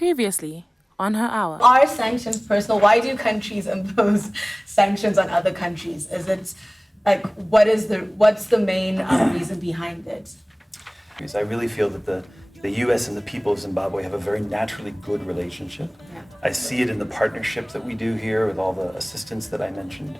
Previously on her hour. Are sanctions personal? Why do countries impose sanctions on other countries? Is it like what's the main reason behind it? I really feel that the U.S. and the people of Zimbabwe have a very naturally good relationship. Yeah. I see it in the partnership that we do here with all the assistance that I mentioned.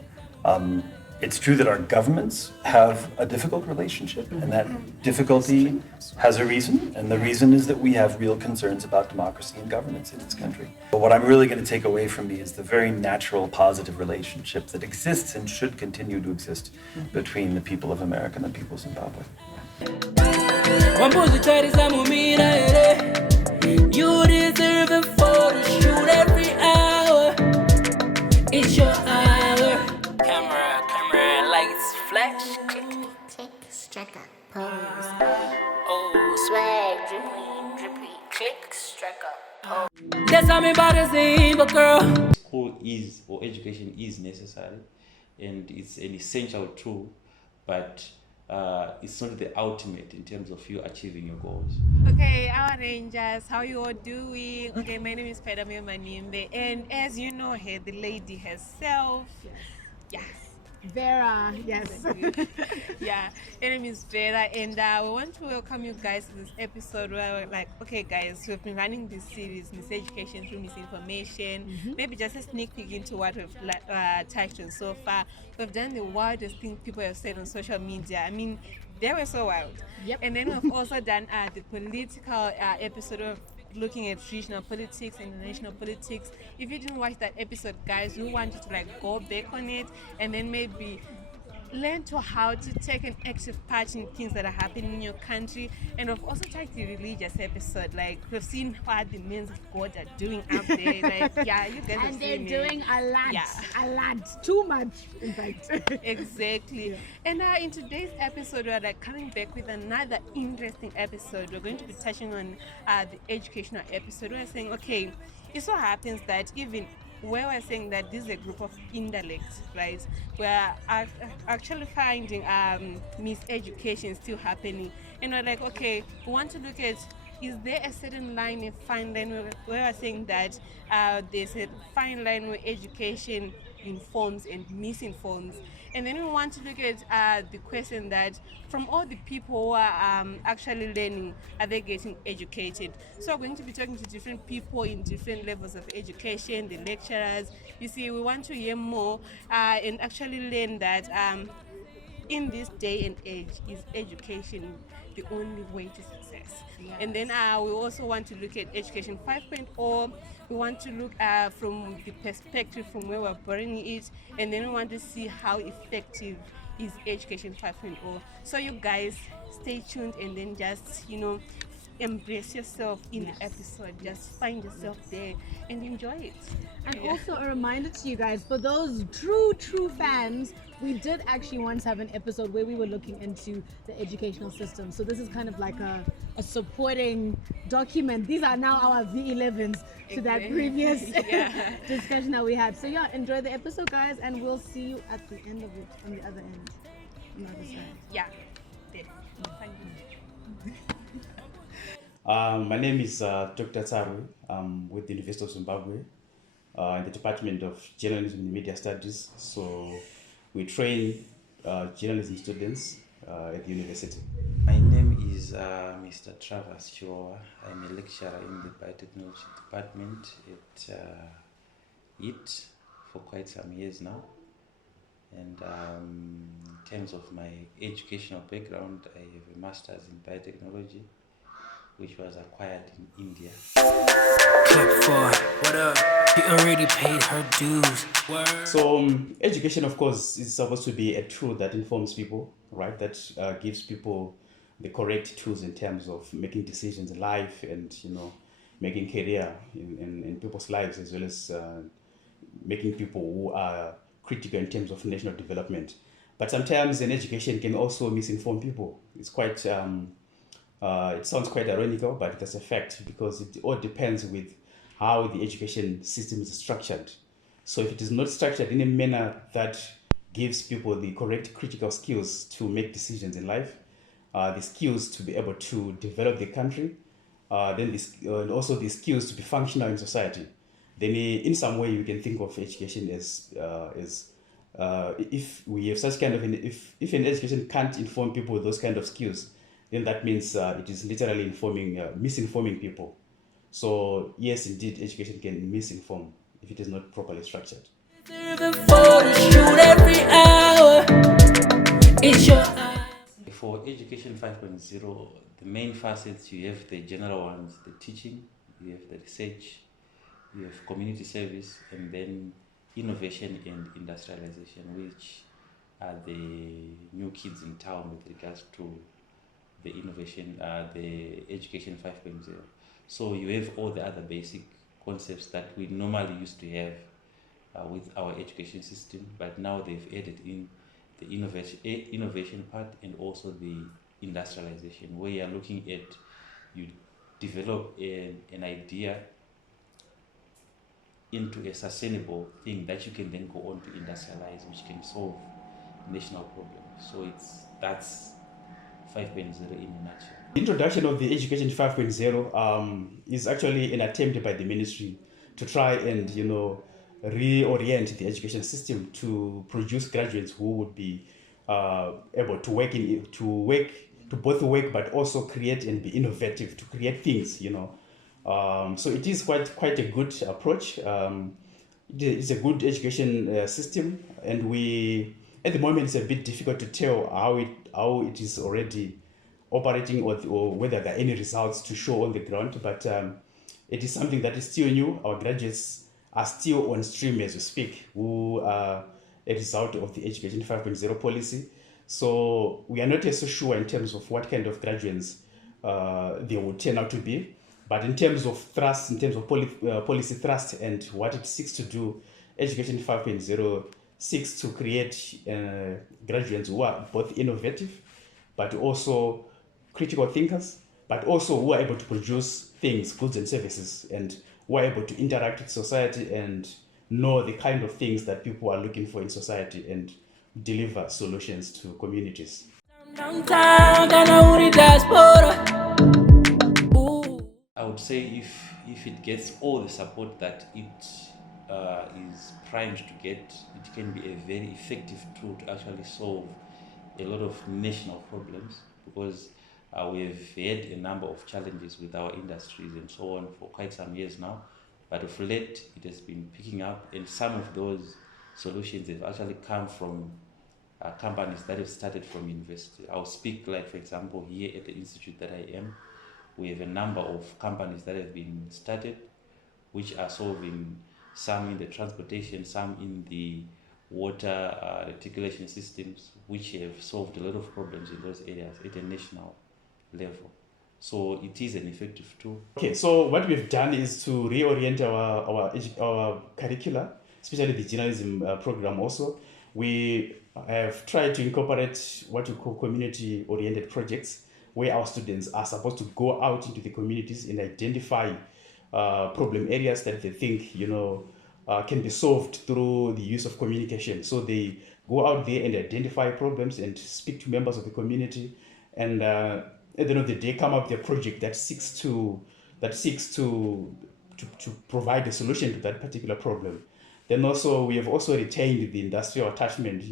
It's true that our governments have a difficult relationship, and that difficulty has a reason, and the reason is that we have real concerns about democracy and governance in this country. But what I'm really going to take away from me is the very natural, positive relationship that exists and should continue to exist between the people of America and the people of Zimbabwe. You deserve a photo shoot every hour. It's your hour. Camera, lights, flash. Tick, striker, pose. Oh, swag, drippy, click, striker, pose. That's how me about to say, but girl. School is, or education is necessary, and it's an essential tool, but it's not the ultimate in terms of you achieving your goals. Okay, our Rangers, how you all doing? Okay, my name is Paidamoyo Manhimbe, and as you know her, the lady herself. Yes. Vera, yes. Yeah, her name is Vera, and we want to welcome you guys to this episode where we're like, okay guys, we've been running this series, Miseducation through Misinformation. Maybe just a sneak peek into what we've touched on so far. We've done the wildest thing people have said on social media. I mean, they were so wild. Yep. And then we've also done the political episode of looking at regional politics and international politics. If you didn't watch that episode, guys, we want you to like go back on it and then maybe learn to how to take an active part in things that are happening in your country. And we've also touched the religious episode. Like we've seen what the men of God are doing out there. Like yeah, you guys And have they're seen doing it. a lot. Yeah. A lot. Too much, in fact. Exactly. And in today's episode, we're like coming back with another interesting episode. We're going to be touching on the educational episode. We're saying, okay, it so happens that even where we're saying that this is a group of intellects, right? We're actually finding miseducation still happening. And we're like, okay, we want to look at, is there a certain line, a fine line where we're saying that there's a fine line where education informs and misinforms? And then we want to look at the question that from all the people who are actually learning, are they getting educated? So we're going to be talking to different people in different levels of education, the lecturers. You see, we want to hear more and actually learn that in this day and age, is education the only way to success? Yes. And then we also want to look at education 5.0. We want to look from the perspective from where we're borrowing it, and then we want to see how effective is education 5.0. So you guys stay tuned and then just, embrace yourself in the episode. Just find yourself there and enjoy it. And also a reminder to you guys, for those true fans, we did actually once have an episode where we were looking into the educational system. So this is kind of like a supporting document. These are now our V11s to that previous discussion that we had. So yeah, enjoy the episode, guys, and we'll see you at the end of it, on the other end, on the other side. Yeah. Thank you. My name is Dr. Tsaru. I'm with the University of Zimbabwe in the Department of Journalism and Media Studies. So we train journalism students at the university. My name is Mr. Travis Chua. I'm a lecturer in the biotechnology department at IT for quite some years now. And in terms of my educational background, I have a master's in biotechnology, which was acquired in India. Clap for what up? He already paid her dues. Word. So education, of course, is supposed to be a tool that informs people, right? That gives people the correct tools in terms of making decisions in life and, making career in people's lives, as well as making people who are critical in terms of national development. But sometimes an education can also misinform people. It's quite... it sounds quite ironical, but that's a fact, because it all depends with how the education system is structured. So if it is not structured in a manner that gives people the correct critical skills to make decisions in life, the skills to be able to develop the country, then this, and also the skills to be functional in society. Then in some way you can think of education as if we have such kind of if an education can't inform people with those kind of skills, then that means it is literally misinforming people. So yes, indeed, education can misinform if it is not properly structured. For Education 5.0, the main facets, you have the general ones, the teaching, you have the research, you have community service, and then innovation and industrialization, which are the new kids in town with regards to the innovation, the Education 5.0. So you have all the other basic concepts that we normally used to have with our education system, but now they've added in the innovation part and also the industrialization, where you're looking at, you develop an idea into a sustainable thing that you can then go on to industrialize, which can solve national problems. So that's 5.0 in a nutshell. The introduction of the Education 5.0 is actually an attempt by the ministry to try and reorient the education system to produce graduates who would be able to both work but also create and be innovative, to create things. So it is quite a good approach. It's a good education system, and we at the moment it's a bit difficult to tell how it is already operating or whether there are any results to show on the ground. But it is something that is still new. Our graduates are still on stream as we speak, who are a result of the Education 5.0 policy. So we are not yet so sure in terms of what kind of graduates they will turn out to be. But in terms of thrust, in terms of policy thrust and what it seeks to do, Education 5.0 seeks to create graduates who are both innovative, but also critical thinkers, but also who are able to produce things, goods and services, and who are able to interact with society and know the kind of things that people are looking for in society and deliver solutions to communities. I would say if it gets all the support that it is primed to get, it can be a very effective tool to actually solve a lot of national problems, because we've had a number of challenges with our industries and so on for quite some years now, but of late it has been picking up, and some of those solutions have actually come from companies that have started from university. I'll speak, like, for example, here at the institute that I am, we have a number of companies that have been started, which are solving, some in the transportation, some in the water reticulation systems, which have solved a lot of problems in those areas at a national level. So it is an effective tool. Okay, so what we've done is to reorient our curricula, especially the journalism program also. We have tried to incorporate what we call community-oriented projects, where our students are supposed to go out into the communities and identify problem areas that they think can be solved through the use of communication. So they go out there and identify problems and speak to members of the community, and at the end of the day come up with a project that seeks to provide a solution to that particular problem. Then also we have also retained the industrial attachment,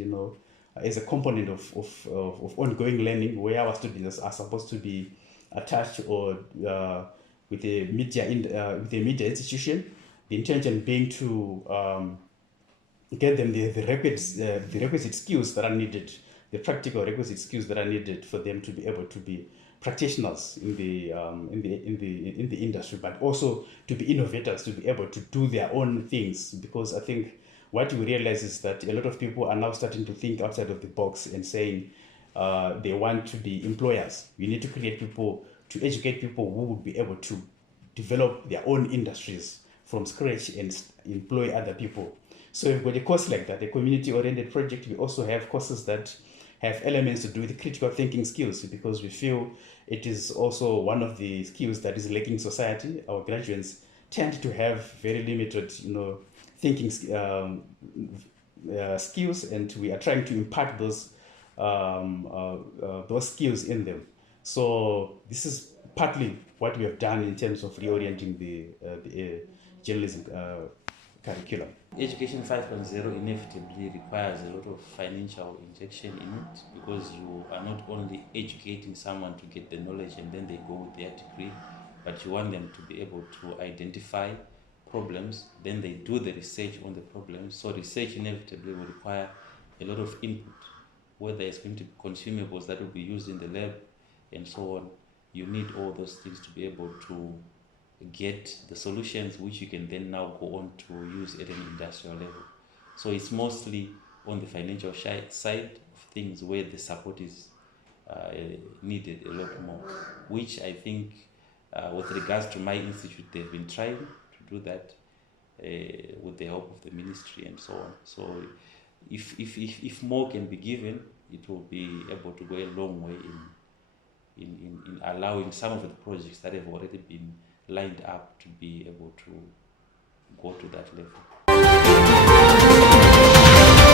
as a component of ongoing learning, where our students are supposed to be attached or with a media institution. The intention being to get them the requisite skills that are needed, the practical requisite skills that are needed for them to be able to be practitioners in the industry, but also to be innovators, to be able to do their own things. Because I think what we realize is that a lot of people are now starting to think outside of the box and saying they want to be employers. We need to create people, to educate people who would be able to develop their own industries from scratch and employ other people. So we've got a course like that, a community-oriented project. We also have courses that have elements to do with critical thinking skills, because we feel it is also one of the skills that is lacking in society. Our graduates tend to have very limited, thinking skills, and we are trying to impart those skills in them. So this is partly what we have done in terms of reorienting the journalism curriculum. Education 5.0 inevitably requires a lot of financial injection in it, because you are not only educating someone to get the knowledge and then they go with their degree, but you want them to be able to identify problems, then they do the research on the problems. So research inevitably will require a lot of input, whether it's going to be consumables that will be used in the lab and so on. You need all those things to be able to get the solutions which you can then now go on to use at an industrial level. So it's mostly on the financial side of things where the support is needed a lot more, which I think with regards to my institute, they've been trying to do that with the help of the ministry and so on. So if more can be given, it will be able to go a long way in allowing some of the projects that have already been lined up to be able to go to that level.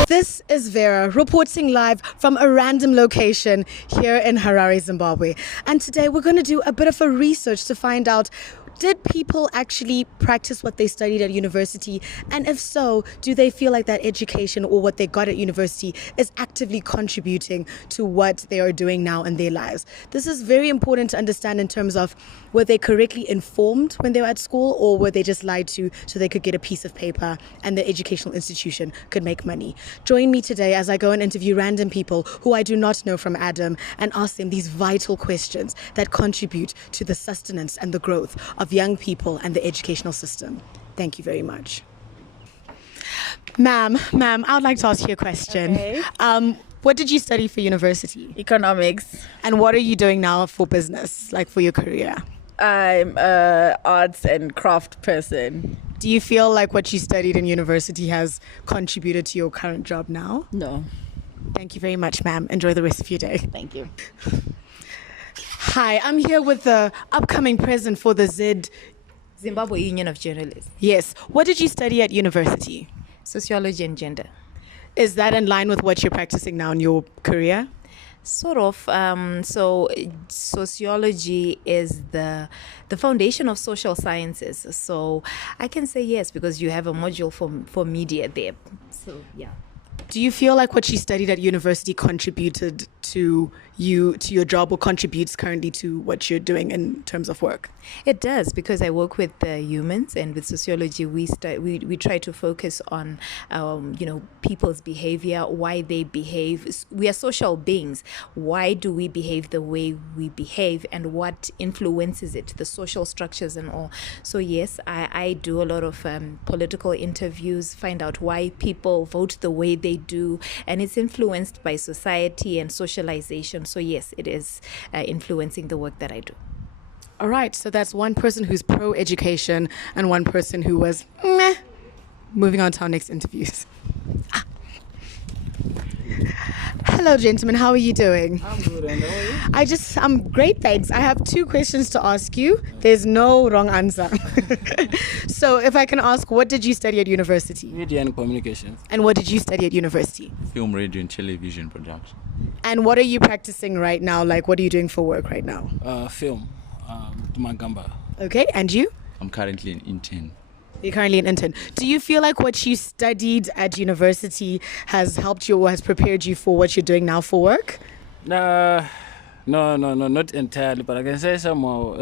This is Vera reporting live from a random location here in Harare, Zimbabwe. And today we're going to do a bit of a research to find out, did people actually practice what they studied at university? And if so, do they feel like that education or what they got at university is actively contributing to what they are doing now in their lives? This is very important to understand in terms of, were they correctly informed when they were at school, or were they just lied to so they could get a piece of paper and the educational institution could make money? Join me today as I go and interview random people who I do not know from Adam and ask them these vital questions that contribute to the sustenance and the growth of young people and the educational system. Thank you very much. Ma'am, I would like to ask you a question. Okay. What did you study for university? Economics. And what are you doing now for business, like for your career? I'm a arts and craft person. Do you feel like what you studied in university has contributed to your current job now? No. Thank you very much, ma'am. Enjoy the rest of your day. Thank you. Hi, I'm here with the upcoming president for the Zimbabwe Union of Journalists. Yes. What did you study at university? Sociology and gender. Is that in line with what you're practicing now in your career? Sort of. So sociology is the foundation of social sciences. So I can say yes, because you have a module for media there. So yeah. Do you feel like what you studied at university contributed to your job, or contributes currently to what you're doing in terms of work? It does, because I work with humans, and with sociology we try to focus on people's behavior, why they behave. We are social beings. Why do we behave the way we behave, and what influences it, the social structures and all. So yes, I do a lot of political interviews, find out why people vote the way they do, and it's influenced by society and socialization. So yes, it is influencing the work that I do. All right, so that's one person who's pro-education and one person who was meh. Moving on to our next interviews. Hello, gentlemen. How are you doing? I'm good, and how are you? I'm great, thanks. I have two questions to ask you. There's no wrong answer. So if I can ask, what did you study at university? Media and communications. And what did you study at university? Film, radio, and television production. And what are you practicing right now? Like, what are you doing for work right now? Film, Magamba. Okay, and you? I'm currently an intern. You're currently an intern. Do you feel like what you studied at university has helped you or has prepared you for what you're doing now for work? No, not entirely, but I can say somehow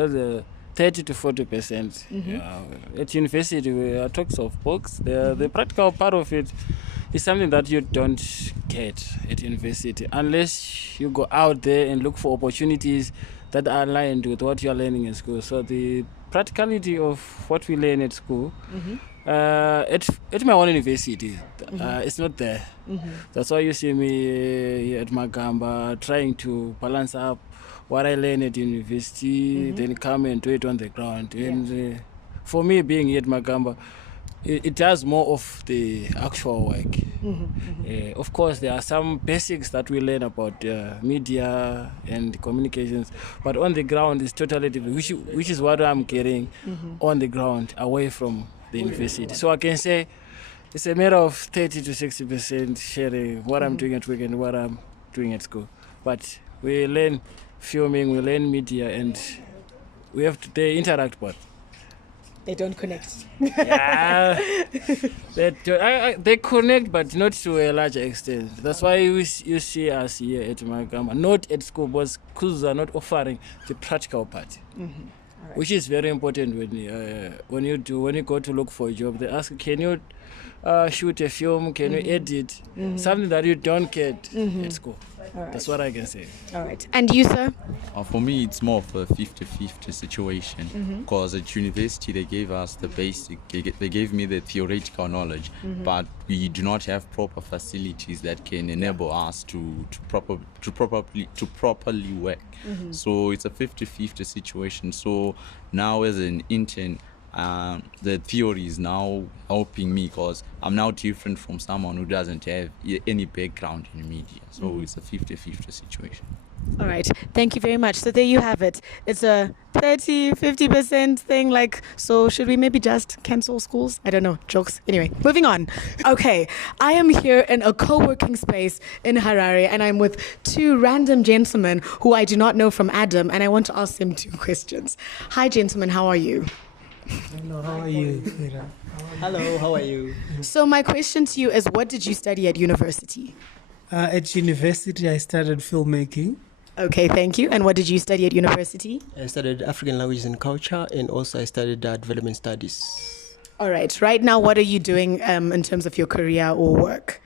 30 to 40%. Mm-hmm. At university, we are talks of books. The practical part of it is something that you don't get at university unless you go out there and look for opportunities that are aligned with what you are learning in school. So the practicality of what we learn at school, at my own university, it's not there. Mm-hmm. That's why you see me here at Magamba trying to balance up what I learn at university, then come and do it on the ground. Yeah. And for me, being here at Magamba, it does more of the actual work. Of course, there are some basics that we learn about media and communications, but on the ground it's totally different, which is what I'm getting on the ground, away from the university. So I can say it's a matter of 30 to 60% sharing what I'm doing at work and what I'm doing at school. But we learn filming, we learn media, and they interact, but They don't connect. yeah, they connect, but not to a large extent. That's why you see us here at Magama, not at school, because schools are not offering the practical part, which is very important when you go to look for a job. They ask, can you shoot a film? Can you edit? Something that you don't get at school. That's what I can say. All right. And you, sir? For me, it's more of a 50-50 situation because at university they gave us the basic, they gave me the theoretical knowledge, but we do not have proper facilities that can enable us to properly work. So it's a 50-50 situation. So now as an intern, the theory is now helping me because I'm now different from someone who doesn't have any background in media. So it's a 50-50 situation. All right. Thank you very much. So there you have it. It's a 30-50% thing. Like, so should we maybe just cancel schools? I don't know. Jokes. Anyway, moving on. Okay. I am here in a co-working space in Harare, and I'm with two random gentlemen who I do not know from Adam, and I want to ask them 2 questions. Hi, gentlemen. How are you? Hello, how are you, Vera? Hello, how are you? So my question to you is, what did you study at university? At university, I studied filmmaking. Okay, thank you. And what did you study at university? I studied African languages and culture, and also I studied development studies. All right. Right now, what are you doing in terms of your career or work?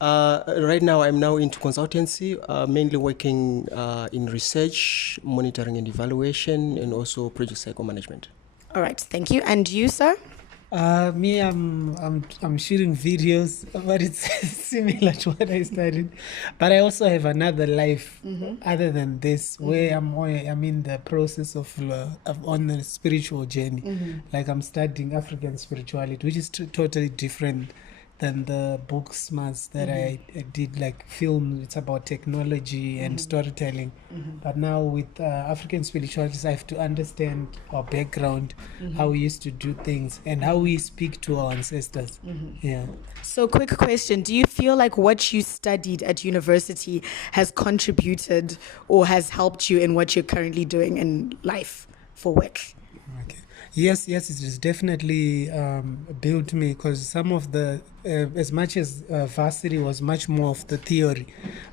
Right now, I'm now into consultancy, mainly working in research, monitoring and evaluation, and also project cycle management. All right, thank you. And you, sir? Me, I'm shooting videos, but it's similar to what I studied. But I also have another life other than this, where I'm in the process of on a spiritual journey. Like I'm studying African spirituality, which is totally different than the book smarts that I did, like film. It's about technology and storytelling. But now with African spiritualities, I have to understand our background, how we used to do things, and how we speak to our ancestors. Yeah. So quick question, do you feel like what you studied at university has contributed or has helped you in what you're currently doing in life for work? Okay. Yes, it has definitely built me, because some of the, as much as varsity was much more of the theory,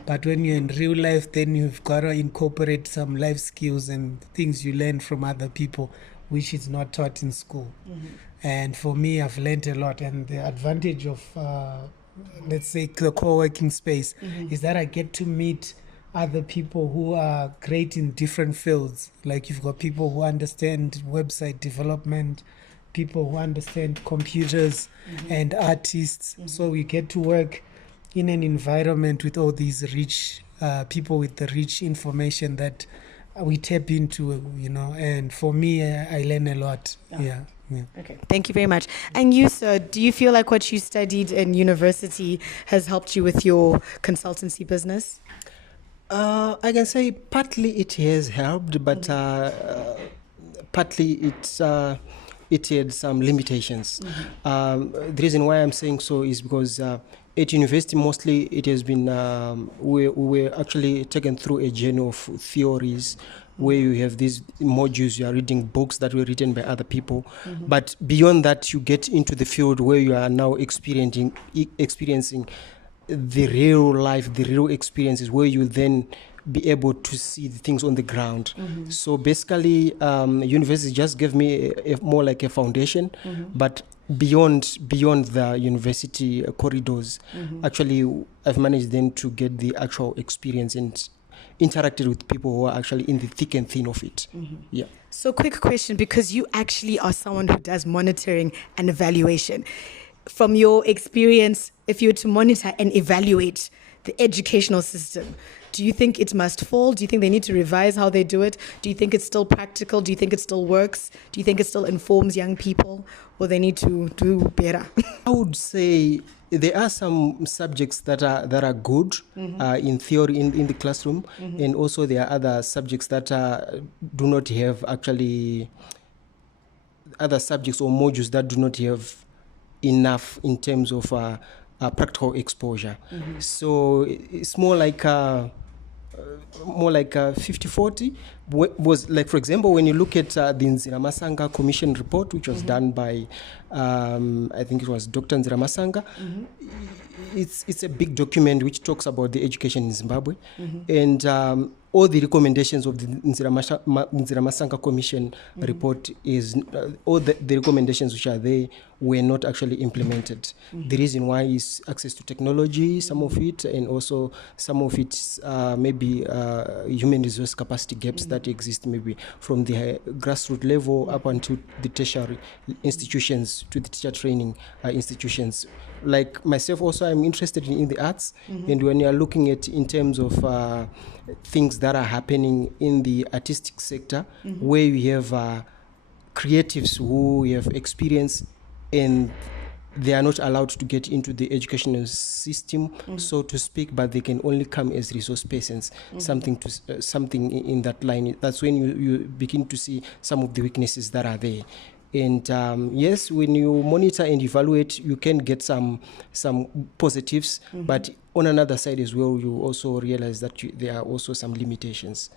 but when you're in real life, then you've got to incorporate some life skills and things you learn from other people, which is not taught in school. And for me, I've learned a lot, and the advantage of, let's say, the co-working space is that I get to meet other people who are great in different fields. Like you've got people who understand website development, people who understand computers, and artists. So we get to work in an environment with all these rich people with the rich information that we tap into, and for me, I learn a lot. Yeah. Okay, thank you very much. And you, sir, do you feel like what you studied in university has helped you with your consultancy business? I can say partly it has helped, but partly it had some limitations. The reason why I'm saying so is because at university mostly it has been, we were actually taken through a journey of theories where you have these modules, you are reading books that were written by other people. But beyond that, you get into the field where you are now experiencing the real life, the real experiences, where you then be able to see the things on the ground. So basically, university just gave me more like a foundation, but beyond the university corridors, actually, I've managed then to get the actual experience and interacted with people who are actually in the thick and thin of it. Yeah. So quick question, because you actually are someone who does monitoring and evaluation. From your experience, if you were to monitor and evaluate the educational system, do you think it must fall? Do you think they need to revise how they do it? Do you think it's still practical? Do you think it still works? Do you think it still informs young people? Or they need to do better? I would say there are some subjects that are good in theory in the classroom, and also there are other subjects that do not have actually other subjects or modules that do not have enough in terms of practical exposure. So it's more like more like 50-40 was like, for example, when you look at the Nziramasanga Commission report, which was done by I think it was Dr. Nziramasanga. It's a big document which talks about the education in Zimbabwe, and all the recommendations of the Nziramasanga Commission report is all the recommendations which are there were not actually implemented. The reason why is access to technology, some of it, and also some of it maybe human resource capacity gaps that exist maybe from the grassroots level up until the tertiary institutions to the teacher training institutions. Like myself also, I'm interested in the arts, and when you are looking at in terms of things that are happening in the artistic sector, where we have creatives who have experience and they are not allowed to get into the educational system, so to speak, but they can only come as resource persons, something in that line. That's when you begin to see some of the weaknesses that are there. And yes, when you monitor and evaluate, you can get some positives, but on another side as well, you also realize that there are also some limitations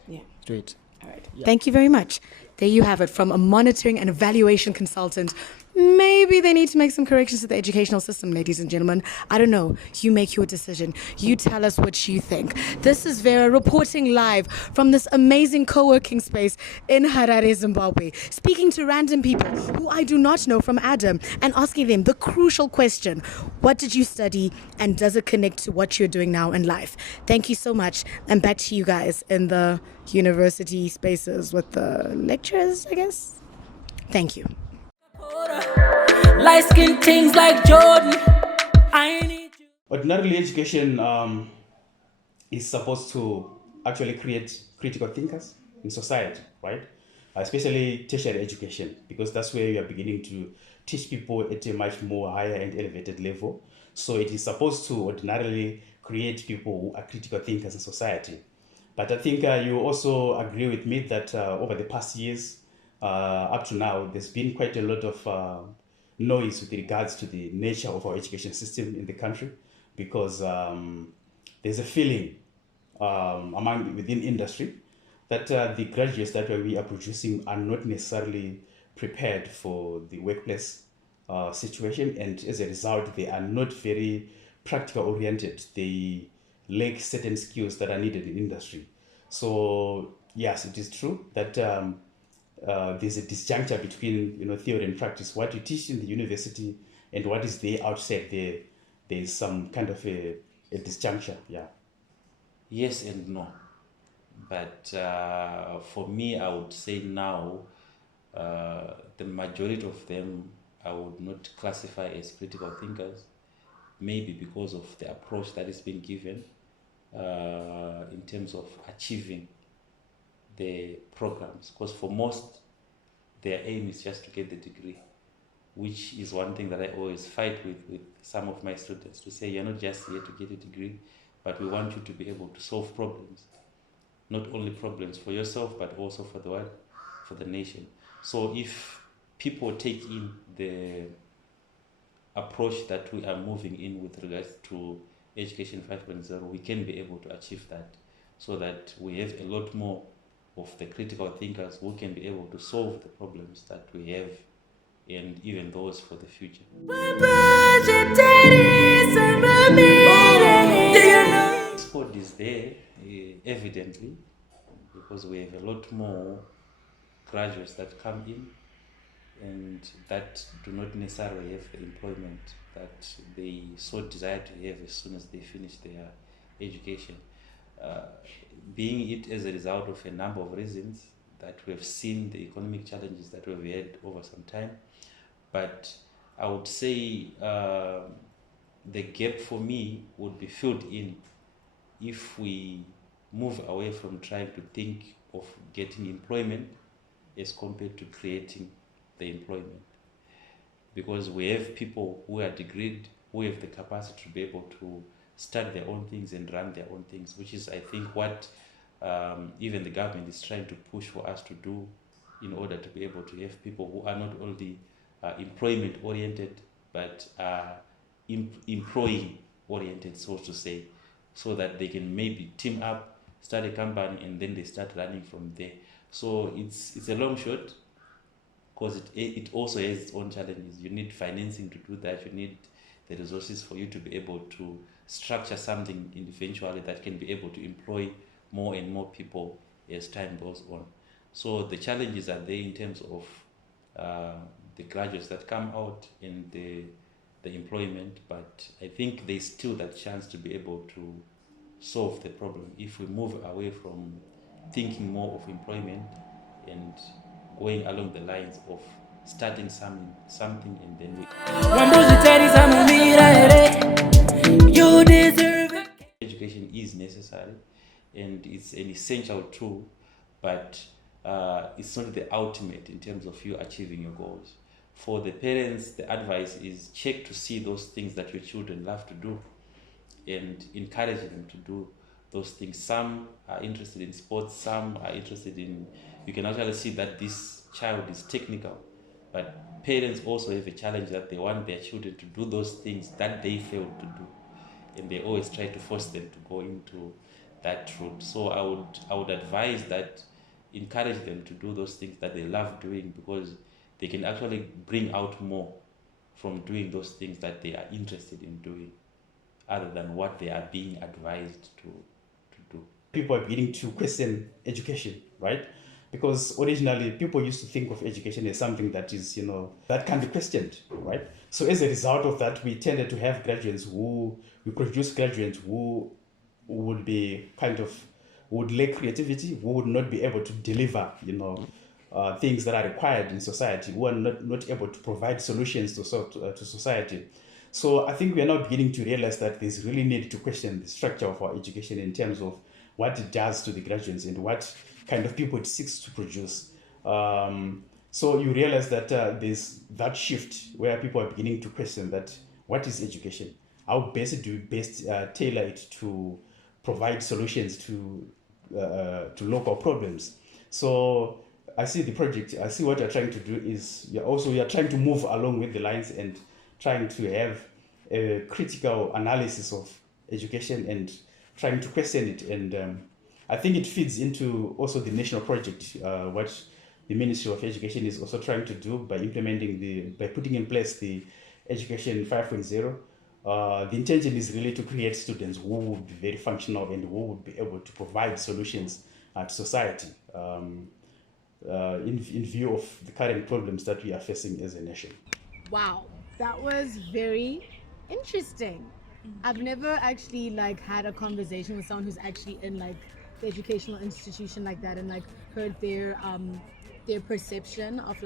to it. All right. Yeah. Thank you very much. There you have it from a monitoring and evaluation consultant. Maybe they need to make some corrections to the educational system, ladies and gentlemen. I don't know. You make your decision. You tell us what you think. This is Vera reporting live from this amazing co-working space in Harare, Zimbabwe, speaking to random people who I do not know from Adam and asking them the crucial question: what did you study and does it connect to what you're doing now in life? Thank you so much. And back to you guys in the university spaces with the lecturers, I guess. Thank you. Light skin things like Jordan. I need you. Ordinarily, education is supposed to actually create critical thinkers in society, right? Especially tertiary education, because that's where you are beginning to teach people at a much more higher and elevated level. So it is supposed to ordinarily create people who are critical thinkers in society. But I think you also agree with me that over the past years, up to now, there's been quite a lot of noise with regards to the nature of our education system in the country, because there's a feeling within industry that the graduates that we are producing are not necessarily prepared for the workplace situation, and as a result, they are not very practical oriented. They lack certain skills that are needed in industry. So yes, it is true that there's a disjuncture between theory and practice. What you teach in the university and what is there outside there's some kind of a disjuncture. Yeah. Yes and no. But for me, I would say now, the majority of them I would not classify as critical thinkers, maybe because of the approach that is being given in terms of achieving the programs. Because for most, their aim is just to get the degree, which is one thing that I always fight with some of my students, to say, you're not just here to get a degree, but we want you to be able to solve problems. Not only problems for yourself, but also for the world, for the nation. So if people take in the approach that we are moving in with regards to Education 5.0, we can be able to achieve that, so that we have a lot more of the critical thinkers who can be able to solve the problems that we have, and even those for the future. Sport is there, evidently, because we have a lot more graduates that come in and that do not necessarily have the employment that they so desire to have as soon as they finish their education. Being it as a result of a number of reasons that we have seen, the economic challenges that we've had over some time. But I would say the gap for me would be filled in if we move away from trying to think of getting employment as compared to creating the employment. Because we have people who are degreed, who have the capacity to be able to start their own things and run their own things, which is, I think, what even the government is trying to push for us to do, in order to be able to have people who are not only employment oriented, but employing oriented, so to say, so that they can maybe team up, start a company, and then they start running from there. So it's a long shot, because it also has its own challenges. You need financing to do that. You need the resources for you to be able to structure something eventually that can be able to employ more and more people as time goes on. So the challenges are there in terms of the graduates that come out in the employment, but I think there's still that chance to be able to solve the problem if we move away from thinking more of employment and going along the lines of starting something and then you deserve it. Education is necessary and it's an essential tool, but it's not the ultimate in terms of you achieving your goals. For the parents, the advice is check to see those things that your children love to do and encourage them to do those things. Some are interested in sports, some are interested in, you can actually see that this child is technical, but parents also have a challenge that they want their children to do those things that they failed to do, and they always try to force them to go into that route. So I would advise that encourage them to do those things that they love doing, because they can actually bring out more from doing those things that they are interested in doing, other than what they are being advised to do. People are beginning to question education, right? Because originally people used to think of education as something that is, that can be questioned, right? So as a result of that, we tended to have we produce graduates who would be would lack creativity, who would not be able to deliver, things that are required in society, who are not able to provide solutions to society. So I think we are now beginning to realize that there's really need to question the structure of our education in terms of what it does to the graduates and what kind of people it seeks to produce. So you realize that there's that shift where people are beginning to question that what is education? How best do we tailor it to provide solutions to local problems? So I see the project, I see what you're trying to do is you're trying to move along with the lines and trying to have a critical analysis of education and trying to question it. And I think it feeds into also the national project, what the Ministry of Education is also trying to do by by putting in place the Education 5.0. The intention is really to create students who will be very functional and who will be able to provide solutions to society in view of the current problems that we are facing as a nation. Wow, that was very interesting. I've never actually had a conversation with someone who's actually in the educational institution like that and heard their perception of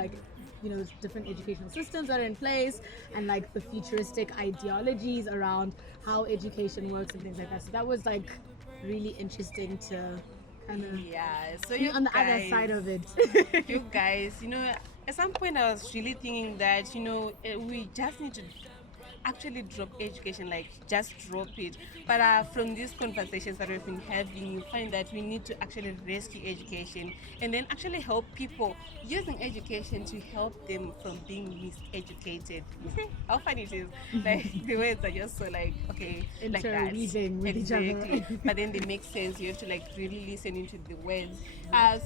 different educational systems that are in place and the futuristic ideologies around how education works and things like that. So that was really interesting to kind of so be you on the guys, other side of it. You guys, at some point I was really thinking that we just need to actually drop education, just drop it. But from these conversations that we've been having, you find that we need to actually rescue education and then actually help people using education to help them from being miseducated. You see how funny it is? The words are just so okay, like that. Interweaving with each Exactly. other. But then they make sense. You have to really listen into the words.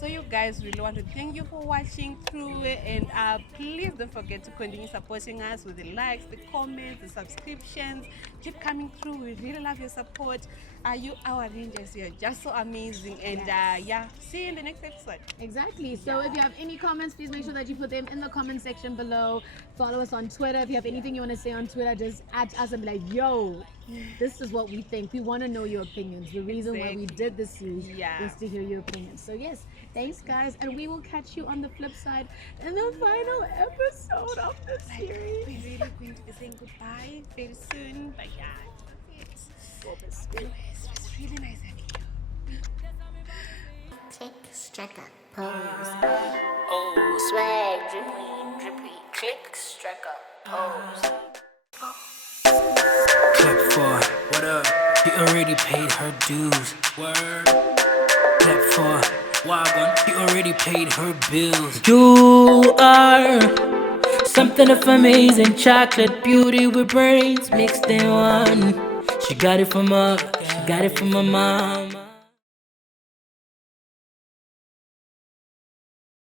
So you guys, really want to thank you for watching through it, and please don't forget to continue supporting us with the likes, the comments, the subscriptions. Keep coming through. We really love your support. You, our rangers, you're just so amazing. And see you in the next episode. Exactly. So if you have any comments, please make sure that you put them in the comment section below. Follow us on Twitter. If you have anything you want to say on Twitter, just add us and be like, yo, this is what we think. We want to know your opinions. The reason why we did this series is to hear your opinions. So yes, thanks guys, and we will catch you on the flip side in the final episode of the series. We're really going to be saying goodbye very soon. But it's really nice having you. Tick, striker, pose. Oh, swag, drippy, click, striker, pose. Clap for what up? He already paid her dues. Word. Clap for Wagwan. He already paid her bills. You are something of amazing chocolate beauty with brains mixed in one. She got it from her mom.